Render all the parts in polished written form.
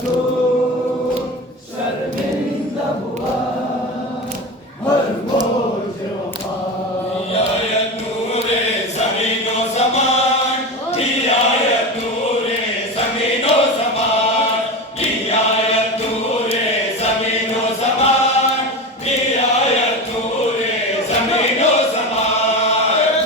तो शर्मिंदा हुआ हर मौज वफा। आयत नूरे ज़मीनो ज़मान की आयत नूरे ज़मीनो ज़मान की आयत नूरे ज़मीनो ज़मान की आयत नूरे ज़मीनो ज़मान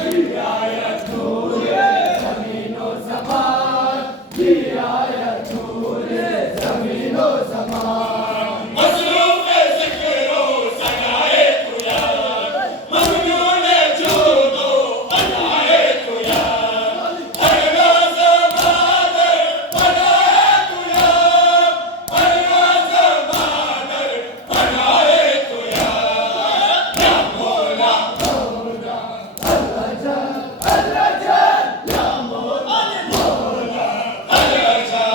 की आयत नूरे ज़मीनो ज़मान की आयत नूरे ज़मीनो ज़मान। मज़लूम ज़िक्रो सनाए तू यार ममनून जूदो अनाए तू यार हर रोज़ मादर बनाए तू यार हर रोज़ मादर बनाए तू यार या मौला अल्लाह जान या मौला अलजा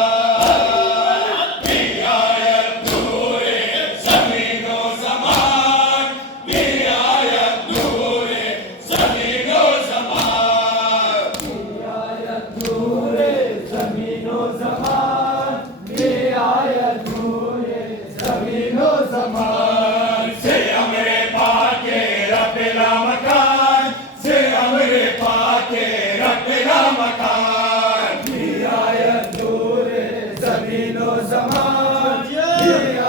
की आयत नूरे ज़मीनो ज़मान की आयत नूरे ज़मीनो ज़मान आयत नूरे ज़मीनो ज़मान की आयत नूरे ज़मीनो ज़मान। से अमरे पाके रब्बिला मकान से अमरे पाके रब्बिला मकान की आयत नूरे ज़मीनो ज़मान की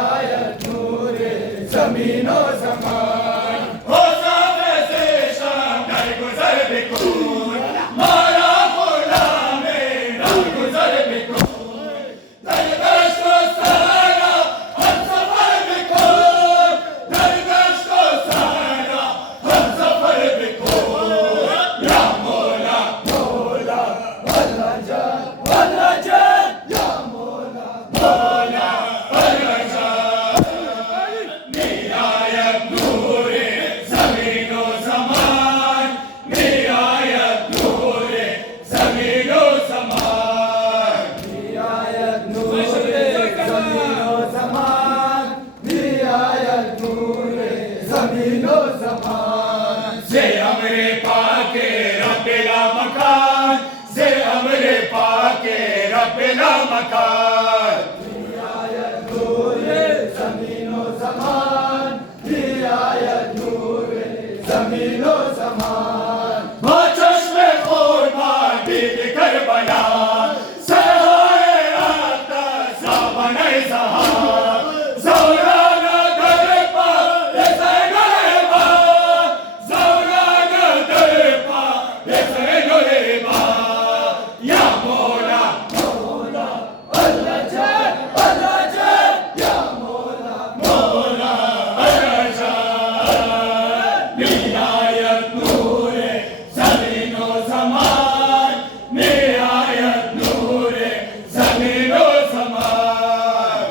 आयत नूरे ज़मीनो ज़मान। हो साफ़े से शाम दर गुज़र बिकून मारा ग़ुलामे दर गुज़र बिकून दरगश को सारा हम सफ़र बिकून दरगश को सारा हम सफ़र बिकून या मौला अल्लाह जान या मौला मौला अलजा की आयत नूरे ज़मीनो ज़मान की आयत नूरे ज़मीनो ज़मान की आयत नूरे ज़मीनो ज़मान की आयत नूरे ज़मीनो ज़मान। से अमरे पाके रब्बिला मकान से अमरे पाके रब्बिला मकान की आयत नूरे ज़मीनो ज़मान की आयत नूरे ज़मीनो ज़मान। चश्मे क़ुरबान बीबी करबला सहाए राता सामने ज़हार ज़ौराना दर पर ऐसे गरीबा ज़ौराना दर पर ऐसे गरीबा या मौला अल्लाह जान या मौला अलजा की आयत नूरे ज़मीनो ज़मान की आयत नूरे ज़मीनो ज़मान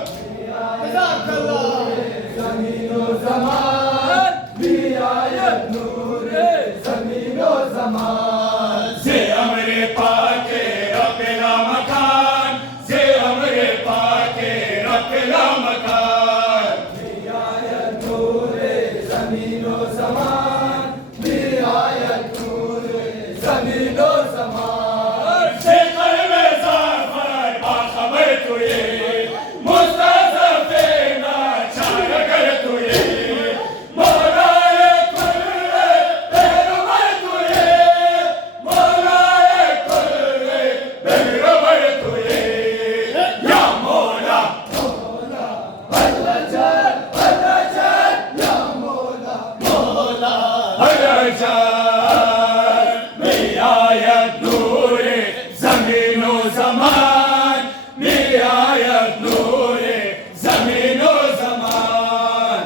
ज़मीनो ज़मान की आयत नूरे ज़मीनो ज़मान। से अमरे पाके रब्बिला मकान से अमरे पाके रब्बिला मकान की आयत नूरे ज़मीनो ज़मान की आयत नूरे ज़मीनो ज़मान। से कलमे ज़ाफ़र बाख़बर तुझे मुस्तज़फ़े नाचार कर तुझे मौलाए कुल्ले बेरुबर तुझे मौलाए कुल्ले बेरुबर तुझे या मौला अल्लाह जान या मौला अलजा की आयत नूरे ज़मीनो ज़मान की आयत नूरे ज़मीनो ज़मान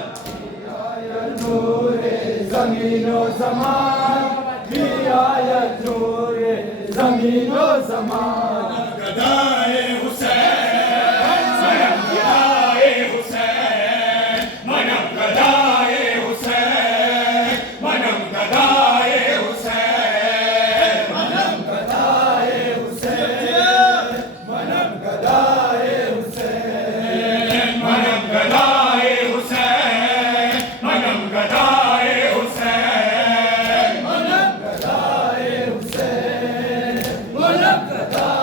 आयत नूरे ज़मीनो ज़मान की आयत नूरे ज़मीनो ज़मान। गदाए हुसैन मनम गदाए हुसैन मनम गदाए हुसैन मनम गदाए हुसैन मनम गदाए हुसैन मनम गदाए हुसैन मनम गदाए हुसैन मनम गदाए हुसैन मनम गदाए हुसैन मनम गदाए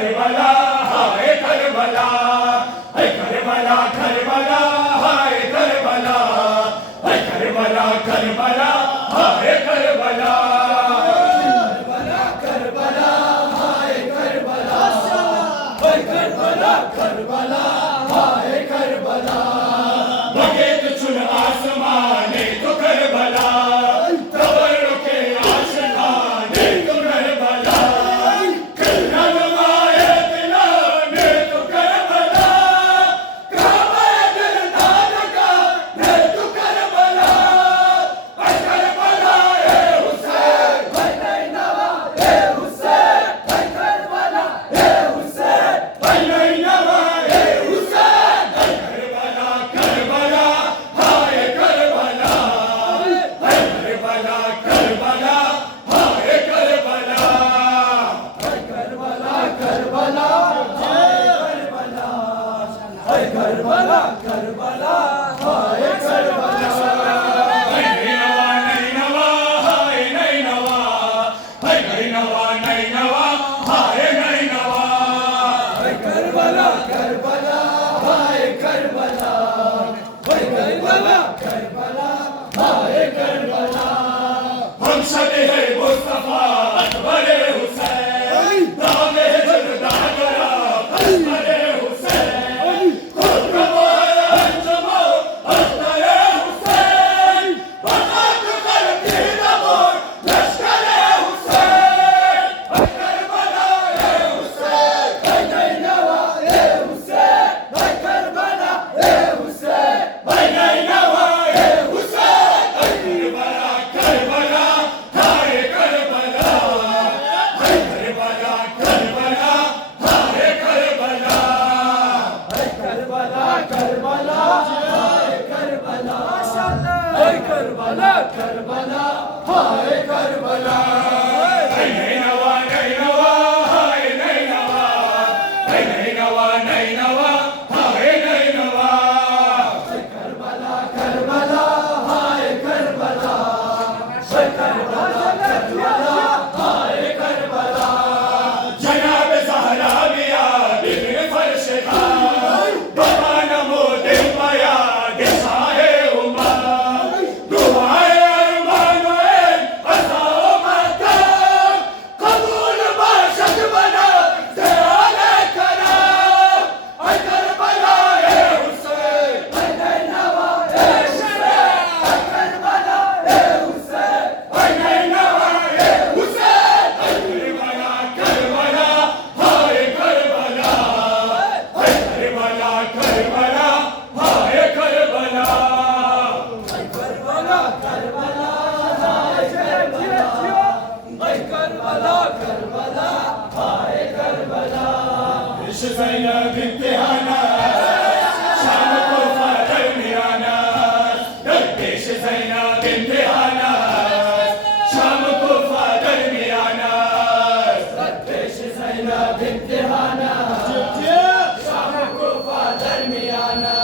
करबला हाय करबला हाय करबला करबला हाय करबला हाय करबला करबला हाय करबला करबला हाय करबला हाय करबला करबला हाय करबला बगे तो चुन आसमाने तो करबला कब्र के आशिकाने तो करबला करनवाए दिलाने तो करबला काबे दिल नानका ने तू करबला हाय करबला ए हुसैन हाय नैनवा ए हुसैन हाय करबला ए हुसैन हाय नैनवा ए हुसैन करबला करबला हाय करबला हाय करबला करबला हाय करबला करबला करबला हाय करबला करबला हाय करबला हाय नैनवा हाय नैनवा हाय नैनवा नैनवा हाय नैनवा हाय करबला करबला हाय करबला हाय करबला करबला हाय करबला हम सब है मुस्तफा बड़े हुसैन नाम है जुल्दागरा बड़े हुसैन खुद कबो अंजमो बड़े हुसैन बकत करती नबो लश्कर हुसैन हाय करबला ए हुसैन हाय नैनवा ए हुसैन हाय करबला ए हुसैन हाय नैनवा ए हुसैन करबला करबला हाय करबला हाय करबला करबला हाय करबला हाय करबला करबला हाय करबला हाय करबला करबला हाय करबला हाय नैनवा नैनवा हाय नैनवा हाय नैनवा नैनवा हाय नैनवा करबला करबला हाय करबला हाय करबला करबला हाय करबला जनाब ज़हरा बिया बिन फर्श का बाबा नमो दे पाया दे साहे उमर दुआए अरमान असाओ मक्का कबूल बाशक बना दयाले करा हाय करबला ए हुसैन हाय नैनवा ए हुसैन हाय करबला ए हुसैन हाय नैनवा ए हुसैन करबला करबला हाय करबला हाय करबला करबला हाय करबला करबला करबला हाय करबला हाय Karbala Karbala हाय Karbala इश ज़ैनब इम्तिहाना शाम को फादर मिराना दरपेश ज़ैनब इम्तिहाना शाम को फादर मिराना पेश ज़ैनब इम्तिहाना शाम को फादर मियाना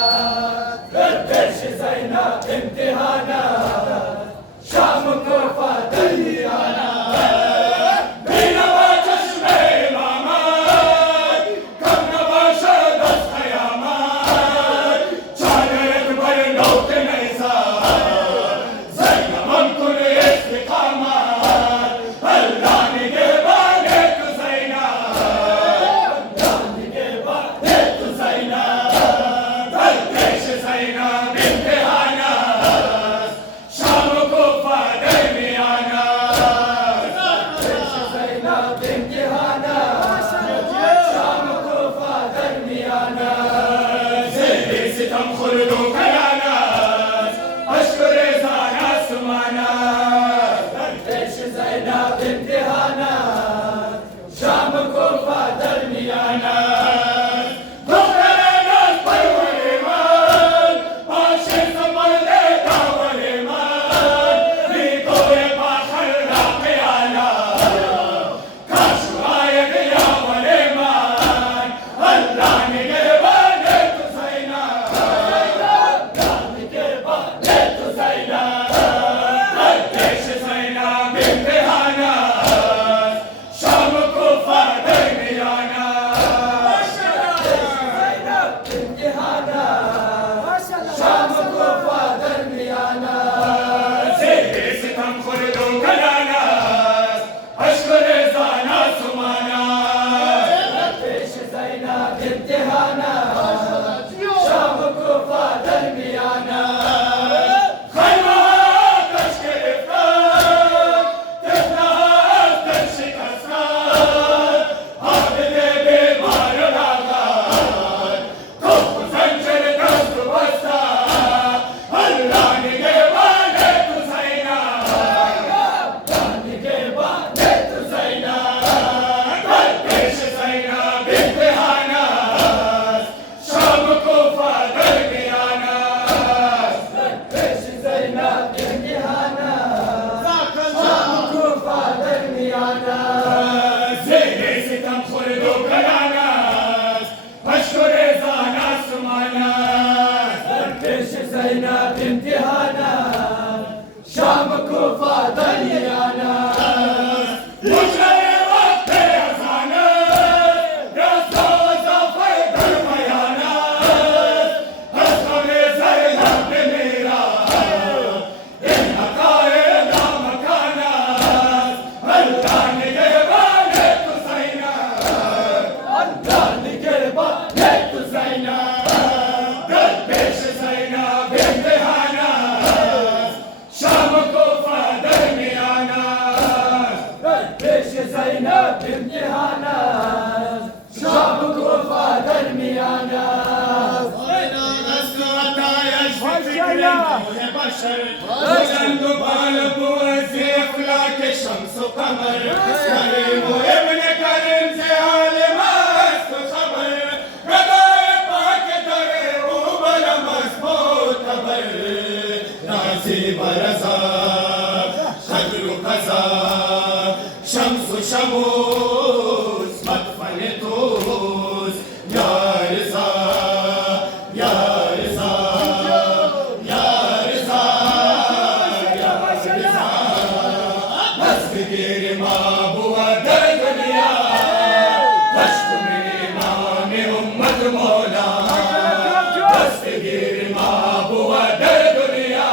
पेश ज़ैनब इम्तिहाना शाम को फादर मियाना बेनवा चश्मे इमामत कम नवाशा दस क़यामत चादर पर नौक नैज़ा ज़ैनब कुल इस्तिक़ामत अल्लाह निगहबाने तु ज़ैनब निगहबाने तु ज़ैनब दरपेश ज़ैनब इम्तिहाना शाम को फादर मियाना पेश ज़ैनब इम्तिहाना शाम को फादर मियाना ज़ेरे सितम खुर्दो कयानत अश्कुर ज़ाना सुमाना पेश ज़ैनब इम्तिहाना शाम को फादर मियाना अल्लाह ने بامتحانات شعبك وفى درميانات وعنده بالب وزيف لك الشمس وقمر كريم وابن كريم زي عالمات خبر قضايبك دري وبلا مظبوط خبر ناسي برزا شجر كذا شمس شموس مدفن توس يا رزا يا فكر ما بودر دنيا بشت من امام امت مولا بس فكر ما بودر دنيا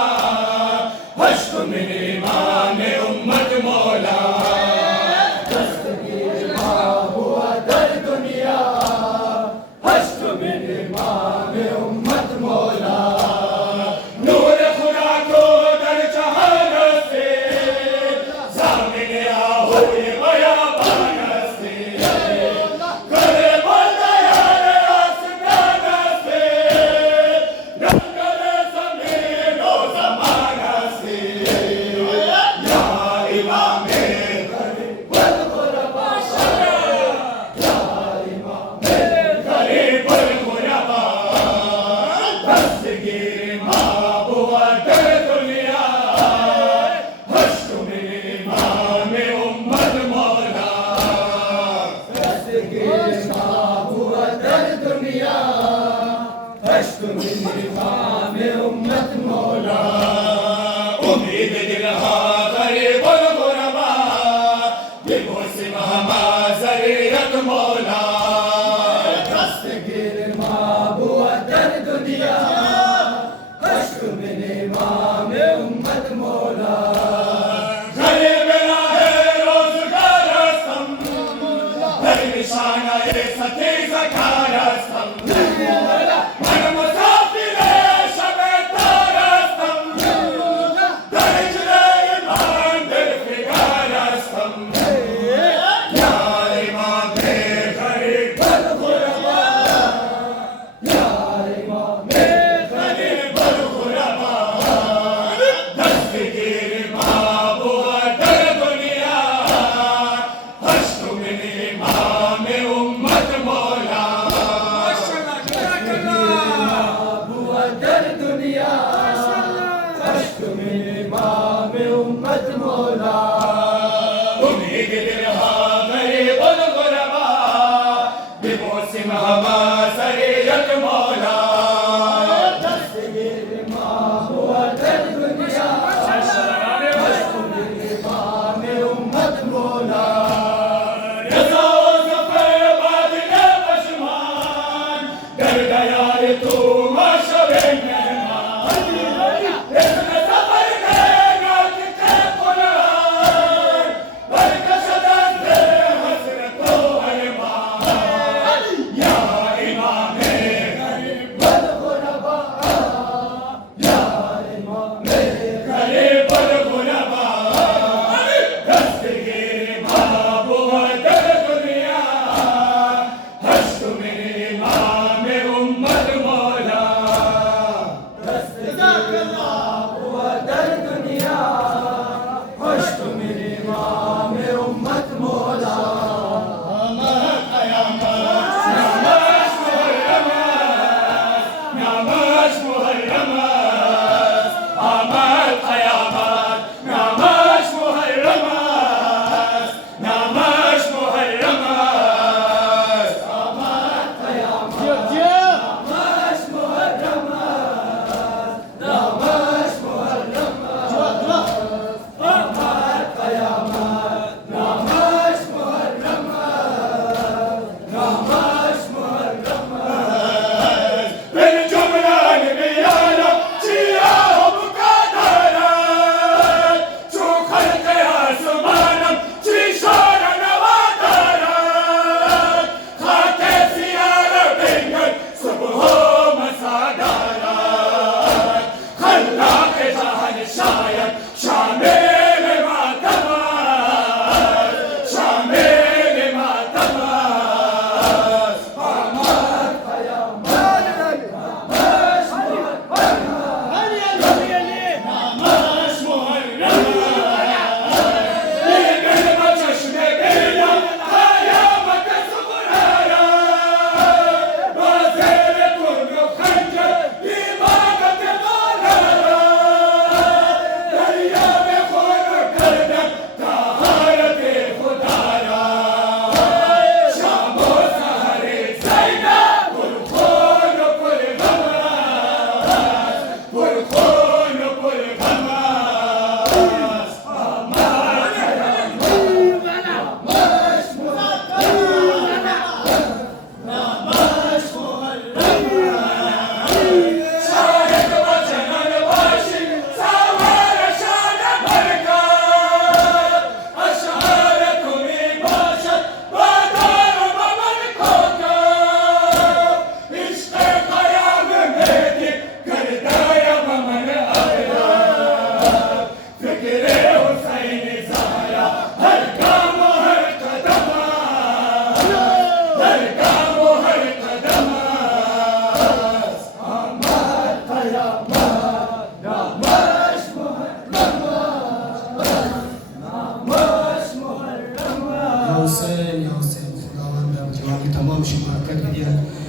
بشت من امام امت مولا بس فكر ما بودر دنيا بشت من امام امت مولا نور خدا کو در جہان سے ہوئے بیابان سے کرے بندہ یار آسمان سے رنگل زمین و زمان سے یا امام والغرباء يا امام غریب الغرباء دستگیر محبوب دنیا حشت من امام امت مولا دستگیر محبوب دنیا حشت من امام امت مولا امید دلها غریب الغرباء بموسم ہما ذریعت مولا دستگیر محبوب دنیا حشت من امام امت مولا غریب راہ روزگار استم در نشانہ ستیز کار استم من مسافر شب تار استم در اجرے ایمان دل فکار استم یا امام غریب والغرباء يا امام غریب الغرباء دستگیر محبوب در دنیا حشت من امام امت مولا محبوب دنیا حشت من امام امت مولا امید دلها غریب الغرباء بموسم ہما ذریعت مولا دستگیر محبوب دنیا حشت من امام امت مولا رضا و ظفر بادل پشمان در دیار تو ما شب مہمان اسم سفر نعمت کے قرآن برکشد از حسرت و ارمان یا امام غریب والغرباء يا امام غریب الغرباء دستگیر محبوب در دنیا حشت من امام امت مولا حسين يا حسين خداوند جوانی تمام شما برکت بدید